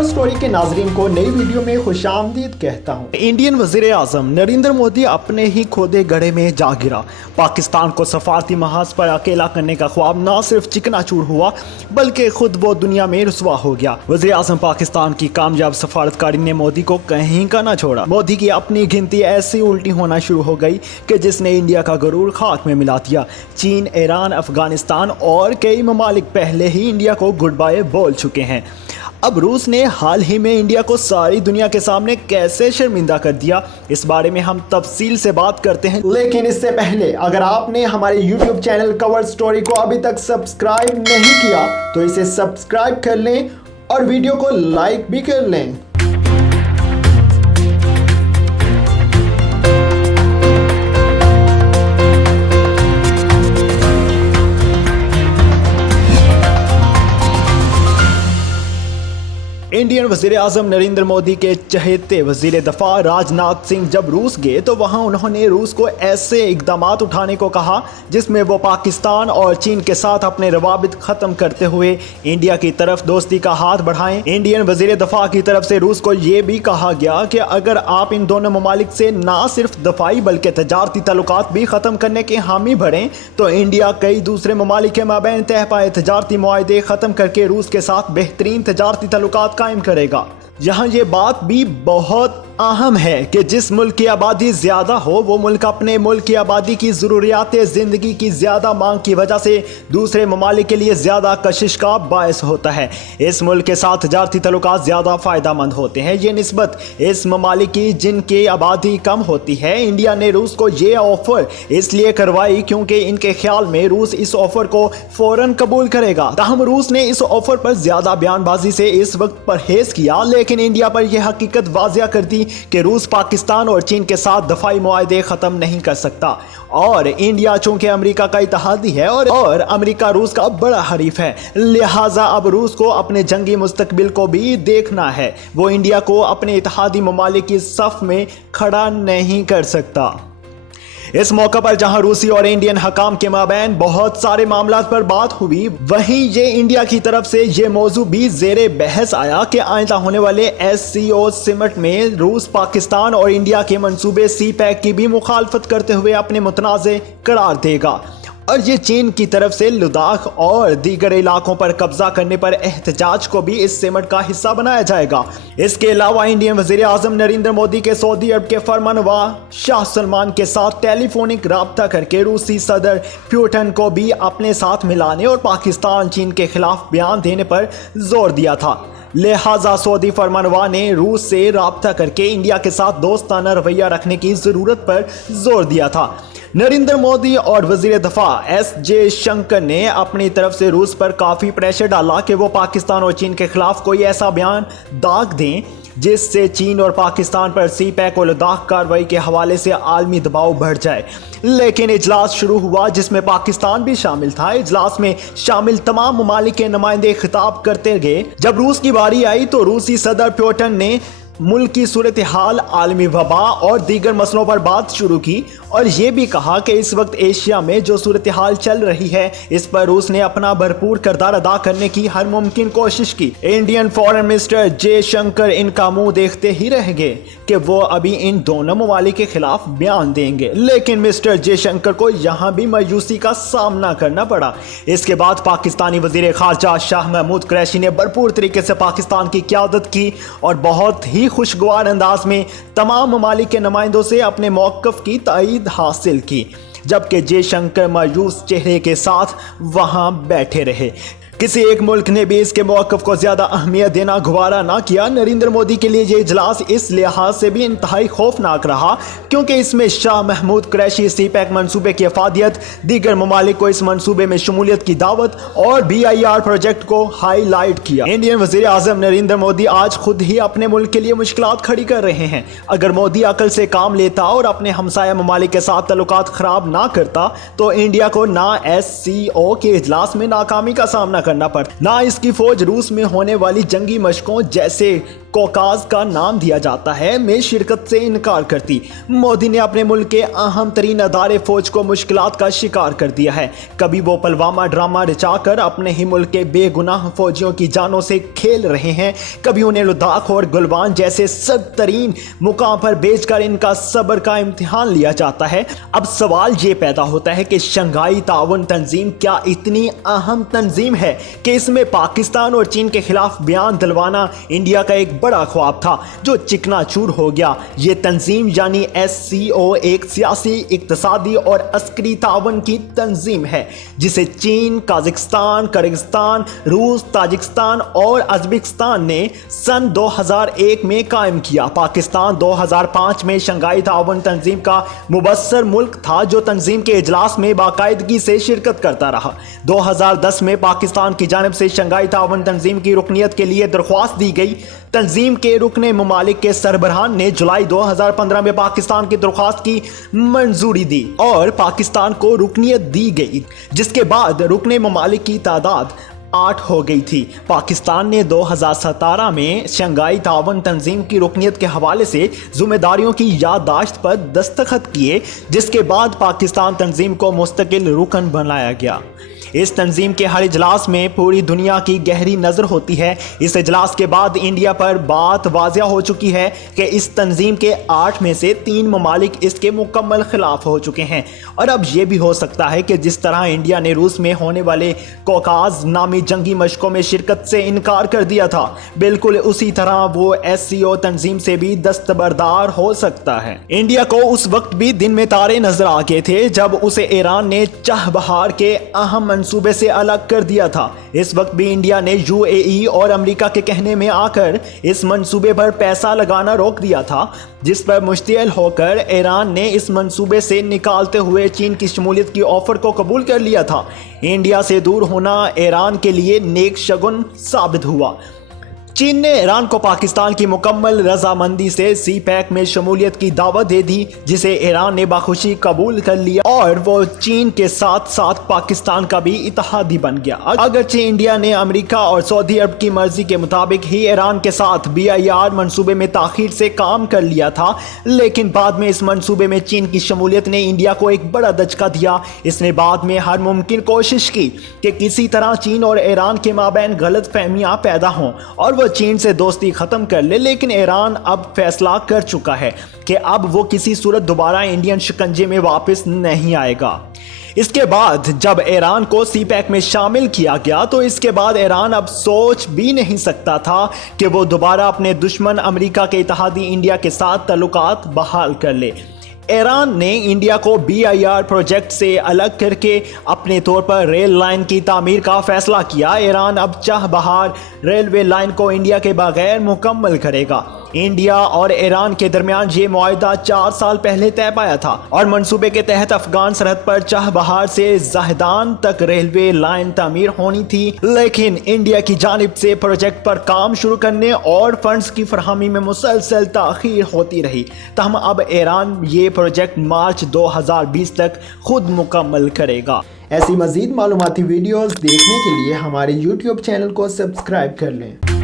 Cover story के नाजरीन को नई वीडियो में खुशामदीद कहता हूँ। इंडियन वजीर आजम नरेंद्र मोदी अपने ही खोदे गड्ढे में जा गिरा। पाकिस्तान को सफारती महाज पर अकेला करने का ख्वाब न सिर्फ चिकनाचूर हुआ बल्कि खुद वो दुनिया में रुसवा हो गया। वजीर आजम पाकिस्तान की कामयाब सफारतकारी ने मोदी को कहीं का न छोड़ा। मोदी की अपनी गिनती ऐसी उल्टी होना शुरू हो गई कि जिसने इंडिया का गरूर खाक में मिला दिया। चीन, ईरान, अफगानिस्तान और कई ममालिक पहले ही इंडिया को गुड बाय बोल चुके हैं। अब रूस ने हाल ही में इंडिया को सारी दुनिया के सामने कैसे शर्मिंदा कर दिया, इस बारे में हम तफसील से बात करते हैं। लेकिन इससे पहले अगर आपने हमारे YouTube चैनल कवर स्टोरी को अभी तक सब्सक्राइब नहीं किया तो इसे सब्सक्राइब कर लें और वीडियो को लाइक भी कर लें। इंडियन वजीर आजम नरेंद्र मोदी के चहेते वजीर दफा राजनाथ सिंह जब रूस गए तो वहां उन्होंने रूस को ऐसे इकदाम उठाने को कहा जिसमें वो पाकिस्तान और चीन के साथ अपने रवाबित खत्म करते हुए इंडिया की तरफ दोस्ती का हाथ बढ़ाएं। इंडियन वजीर दफा की तरफ से रूस को ये भी कहा गया कि अगर आप इन दोनों ममालिक से ना सिर्फ दफाई बल्कि तजारती ताल्लुकात भी खत्म करने के हामी बढ़ें तो इंडिया कई दूसरे ममालिक के माबैन तय पाए तजारती मुआहदे खत्म करके रूस के साथ बेहतरीन तजारती ताल्लुकात कायम करेगा। यहाँ ये बात भी बहुत अहम है कि जिस मुल्क की आबादी ज़्यादा हो वो मुल्क अपने मुल्क की आबादी की ज़रूरियात ज़िंदगी की ज़्यादा मांग की वजह से दूसरे ममालिक के लिए ज़्यादा कशिश का बायस होता है। इस मुल्क के साथ तजारती ताल्लुकात ज़्यादा फ़ायदा मंद होते हैं। ये निस्बत इस ममालिक की जिनकी आबादी कम होती है। इंडिया ने रूस को ये ऑफ़र इसलिए करवाई क्योंकि इनके ख्याल में रूस इस ऑफ़र को फ़ौरन कबूल करेगा। ताहम रूस ने इस ऑफ़र पर ज़्यादा बयानबाजी से इस वक्त परहेज़ किया, लेकिन इंडिया पर यह हकीकत वाज़िया कर दी कि रूस पाकिस्तान और चीन के साथ दफाई मुआहदे ख़त्म नहीं कर सकता और इंडिया चूंकि अमेरिका का इत्तेहादी है और अमेरिका रूस का बड़ा हरीफ है, लिहाजा अब रूस को अपने जंगी मुस्तकबिल को भी देखना है। वो इंडिया को अपने इत्तेहादी ममालिक की सफ में खड़ा नहीं कर सकता। इस मौका पर जहां रूसी और इंडियन हकाम के माबैन बहुत सारे मामलात पर बात हुई, वहीं ये इंडिया की तरफ से ये मौजू भी ज़ेरे बहस आया कि आइंदा होने वाले SCO समिट में रूस पाकिस्तान और इंडिया के मंसूबे CPEC की भी मुखालफत करते हुए अपने मुतनाज़े करार देगा और ये चीन की तरफ से लद्दाख और दीगर इलाकों पर कब्जा करने पर एहतजाज को भी इस समिट का हिस्सा बनाया जाएगा। इसके अलावा इंडियन वजीर आजम नरेंद्र मोदी के सऊदी अरब के फरमानवा शाह सलमान के साथ टेलीफोनिक राब्ता करके रूसी सदर पुतिन को भी अपने साथ मिलाने और पाकिस्तान चीन के खिलाफ बयान देने पर जोर दिया था। लिहाजा सऊदी फरमानवा ने रूस से राब्ता करके इंडिया के साथ दोस्ताना रवैया रखने की ज़रूरत पर जोर दिया था। नरेंद्र मोदी और वजीर दफा S जयशंकर ने अपनी तरफ से रूस पर काफ़ी प्रेशर डाला कि वो पाकिस्तान और चीन के खिलाफ कोई ऐसा बयान दाग दें जिससे चीन और पाकिस्तान पर CPEC और लद्दाख कार्रवाई के हवाले से आलमी दबाव बढ़ जाए। लेकिन इजलास शुरू हुआ जिसमें पाकिस्तान भी शामिल था। इजलास में शामिल तमाम ममालिक के नुमाइंदे खिताब करते गए। जब रूस की बारी आई तो रूसी सदर पुतिन ने मुल्क की सूरत हाल, आलमी वबा और दीगर मसलों पर बात शुरू की और ये भी कहा कि इस वक्त एशिया में जो सूरत हाल चल रही है इस पर रूस ने अपना भरपूर किरदार अदा करने की हर मुमकिन कोशिश की। इंडियन फॉरेन मिनिस्टर जयशंकर इनका मुंह देखते ही रह गए कि वो अभी इन दोनों ममालिक के खिलाफ बयान देंगे, लेकिन मिस्टर जयशंकर को यहाँ भी मायूसी का सामना करना पड़ा। इसके बाद पाकिस्तानी वजीर खारजा शाह महमूद कुरैशी ने भरपूर तरीके से पाकिस्तान की क़यादत की और बहुत ही खुशगवार अंदाज में तमाम ममालिक के नुमाइंदों से अपने मौक़िफ़ की तायीद हासिल की, जबकि जयशंकर मायूस चेहरे के साथ वहां बैठे रहे। किसी एक मुल्क ने भी इसके मौक़िफ़ को ज़्यादा अहमियत देना गवारा ना किया। नरेंद्र मोदी के लिए ये इजलास इस लिहाज से भी इंतहाई खौफनाक रहा क्योंकि इसमें शाह महमूद कुरैशी CPEC मनसूबे की अफादियत, दीगर ममालिक को इस मनसूबे में शमूलियत की दावत और BIR प्रोजेक्ट को हाईलाइट किया। इंडियन वज़ीर आज़म नरेंद्र मोदी आज खुद ही अपने मुल्क के लिए मुश्किलात खड़ी कर रहे हैं। अगर मोदी अकल से काम लेता और अपने हमसाया ममालिक के साथ ताल्लुकात ख़राब ना करता तो इंडिया को ना SCO के इजलास में नाकामी का सामना करना पड़ता, ना इसकी फौज रूस में होने वाली जंगी मशकों जैसे कॉकाज का नाम दिया जाता है में शिरकत से इनकार करती। मोदी ने अपने मुल्क के अहम तरीन अदारे फौज को मुश्किलात का शिकार कर दिया है। कभी वो पुलवामा ड्रामा रचाकर अपने ही मुल्क के बेगुनाह फौजियों की जानों से खेल रहे हैं, कभी उन्हें लद्दाख और गुलवान जैसे सख्त तरीन मुकाम पर भेजकर इनका सब्र का इम्तिहान लिया जाता है। अब सवाल ये पैदा होता है कि शंघाई ताउन तंजीम क्या इतनी अहम तंजीम है कि इसमें पाकिस्तान और चीन के खिलाफ बयान दिलवाना इंडिया का एक बड़ा ख्वाब था जो चिकनाचूर हो गया। ये तंजीम यानी SCO एक सियासी, इक्तिसादी और अस्करी तावन की तंजीम है जिसे चीन, काजाकिस्तान, किर्गिस्तान, रूस, ताजिकिस्तान और अज़रबैजान ने सन 2001 में कायम किया। पाकिस्तान 2005 में शंघाई ताउन तंजीम का मुबस्सर मुल्क था जो तंजीम के इजलास में बाकायदगी से शिरकत करता रहा। 2010 में पाकिस्तान की जानिब से शंघाई ताउन तंजीम की रुकनियत के लिए दरख्वास्त दी गई। तंजीम के रुकने ममालिक के सरबराहान ने जुलाई 2015 में पाकिस्तान की दरख्वास्त की मंजूरी दी और पाकिस्तान को रुकनियत दी गई, जिसके बाद रुकने ममालिक की तादाद 8 हो गई थी। पाकिस्तान ने 2017 में शंघाई ताउन तंजीम की रुकनियत के हवाले से जिम्मेदारियों की याददाश्त पर दस्तखत किए, जिसके बाद पाकिस्तान तंजीम को मुस्तकिल रुकन बनाया गया। इस तंजीम के हर इजलास में पूरी दुनिया की गहरी नज़र होती है। इस इजलास के बाद इंडिया पर बात वाज़िया हो चुकी है कि इस तंजीम के 8 में से 3 ममालिक इसके मुकम्मल खिलाफ हो चुके हैं। और अब यह भी हो सकता है कि जिस तरह इंडिया ने रूस में होने वाले कॉकाज नामी जंगी मशकों में शिरकत से इनकार कर दिया था, बिल्कुल उसी तरह वो SCO तंजीम से भी दस्तबरदार हो सकता है। इंडिया को उस वक्त भी दिन में तारे नजर आ गए थे जब उसे ईरान ने चाबहार के अहम मंसूबे से अलग कर दिया था। इस वक्त भी इंडिया ने UAE और अमेरिका के कहने में आकर इस मंसूबे पर पैसा लगाना रोक दिया था, जिस पर मुश्तिल होकर ईरान ने इस मंसूबे से निकालते हुए चीन की शमूलियत की ऑफर को कबूल कर लिया था। इंडिया से दूर होना ईरान के लिए नेक शगुन साबित हुआ। चीन ने ईरान को पाकिस्तान की मुकम्मल रजामंदी से CPEC में शमूलियत की दावत दे दी, जिसे ईरान ने बाखुशी कबूल कर लिया और वो चीन के साथ साथ पाकिस्तान का भी इत्तेहादी बन गया। अगरचे इंडिया ने अमेरिका और सऊदी अरब की मर्जी के मुताबिक ही ईरान के साथ BIR मंसूबे में ताखीर से काम कर लिया था, लेकिन बाद में इस मंसूबे में चीन की शमूलियत ने इंडिया को एक बड़ा दचका दिया। इसने बाद में हर मुमकिन कोशिश की कि किसी तरह चीन और ईरान के माबैन गलत फहमियाँ पैदा हों और वह चीन से दोस्ती खत्म कर ले, लेकिन ईरान अब फैसला कर चुका है कि अब वो किसी सूरत दोबारा इंडियन शिकंजे में वापस नहीं आएगा। इसके बाद जब ईरान को CPEC में शामिल किया गया तो इसके बाद ईरान अब सोच भी नहीं सकता था कि वो दोबारा अपने दुश्मन अमेरिका के इत्तेहादी इंडिया के साथ ताल्लुकात बहाल कर ले। ईरान ने इंडिया को BIR प्रोजेक्ट से अलग करके अपने तौर पर रेल लाइन की तामीर का फैसला किया। ईरान अब चाबहार रेलवे लाइन को इंडिया के बगैर मुकम्मल करेगा। इंडिया और ईरान के दरमियान ये मुआहदा 4 साल पहले तय पाया था और मंसूबे के तहत अफगान सरहद पर चाबहार से जहदान तक रेलवे लाइन तामीर होनी थी, लेकिन इंडिया की जानिब से प्रोजेक्ट पर काम शुरू करने और फंड्स की फरहमी में मुसलसल ताखीर होती रही। तहम अब ईरान ये प्रोजेक्ट मार्च 2020 तक खुद मुकम्मल करेगा। ऐसी मज़ीद मालूमाती वीडियोस देखने के लिए हमारे YouTube चैनल को सब्सक्राइब कर लें।